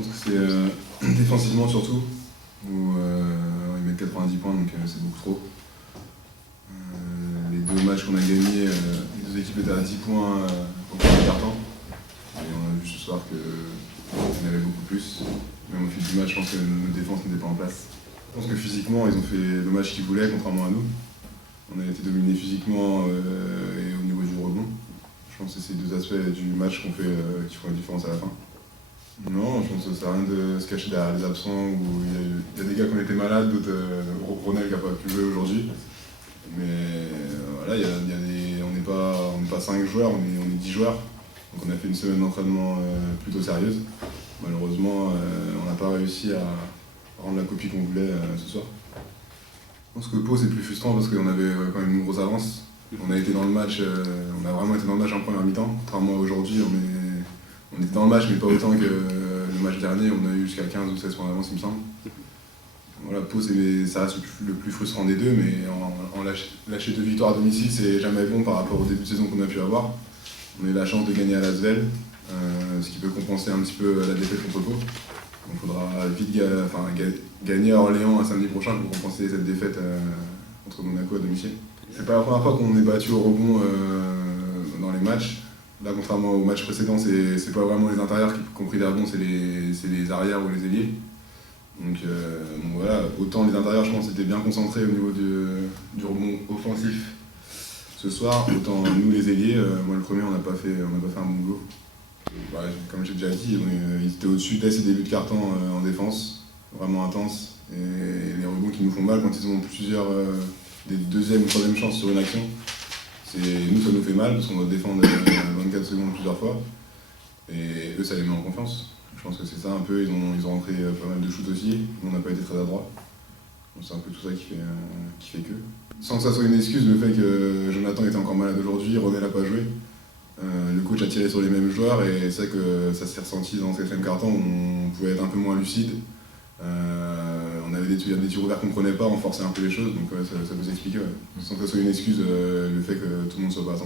Je pense que c'est défensivement surtout, où ils mettent 90 points, donc c'est beaucoup trop. Les deux matchs qu'on a gagnés, les deux équipes étaient à 10 points au premier quart-temps. Et on a vu ce soir qu'il y en avait beaucoup plus. Même au fil du match, je pense que notre défense n'était pas en place. Je pense que physiquement, ils ont fait le match qu'ils voulaient, contrairement à nous. On a été dominés physiquement et au niveau du rebond. Je pense que c'est ces deux aspects du match qui font la différence à la fin. Non, je pense que ça sert à rien de se cacher derrière les absents. Il y a des gars qui ont été malades, d'autres, Ronald qui n'a pas pu jouer aujourd'hui. Mais voilà, on n'est pas 5 joueurs, on est 10 joueurs. Donc on a fait une semaine d'entraînement plutôt sérieuse. Malheureusement, on n'a pas réussi à rendre la copie qu'on voulait ce soir. Je pense que Pau c'est plus frustrant parce qu'on avait quand même une grosse avance. On a été dans le match, on a vraiment été dans le match en première mi-temps. Contrairement à aujourd'hui, on était dans le match mais pas autant que le match dernier, on a eu jusqu'à 15 ou 16 points d'avance il me semble. Voilà, Pau ça reste le plus frustrant des deux, mais lâcher 2 victoires à domicile c'est jamais bon par rapport au début de saison qu'on a pu avoir. On a eu la chance de gagner à l'Asvel, ce qui peut compenser un petit peu la défaite contre Pau. Donc il faudra vite gagner à Orléans samedi prochain pour compenser cette défaite contre Monaco à domicile. C'est pas la première fois qu'on est battu au rebond dans les matchs. Là, contrairement au match précédent, c'est pas vraiment les intérieurs qui ont pris des rebonds, c'est les arrières ou les ailiers. Donc voilà, autant les intérieurs, je pense, étaient bien concentrés au niveau du rebond offensif ce soir, autant nous les ailiers, moi le premier, on n'a pas fait un bon boulot. Bah, comme j'ai déjà dit, ils étaient au-dessus dès ces débuts de carton en défense, vraiment intense. Et les rebonds qui nous font mal quand ils ont plusieurs des deuxième ou troisième chances sur une action, nous ça nous fait mal parce qu'on doit défendre 24 secondes plusieurs fois. Et eux ça les met en confiance. Je pense que c'est ça un peu, ils ont rentré pas mal de shoots aussi, on n'a pas été très adroits. Donc c'est un peu tout ça qui fait que. Sans que ça soit une excuse, le fait que Jonathan était encore malade aujourd'hui, René n'a pas joué. Le coach a tiré sur les mêmes joueurs et c'est vrai que ça s'est ressenti dans ce quatrième quart-temps où on pouvait être un peu moins lucide. On avait des tirs ouverts qu'on ne prenait pas, on forçait un peu les choses, donc ça peut s'expliquer. Ouais. Sans que ça soit une excuse, le fait que tout le monde ne soit pas à 100%.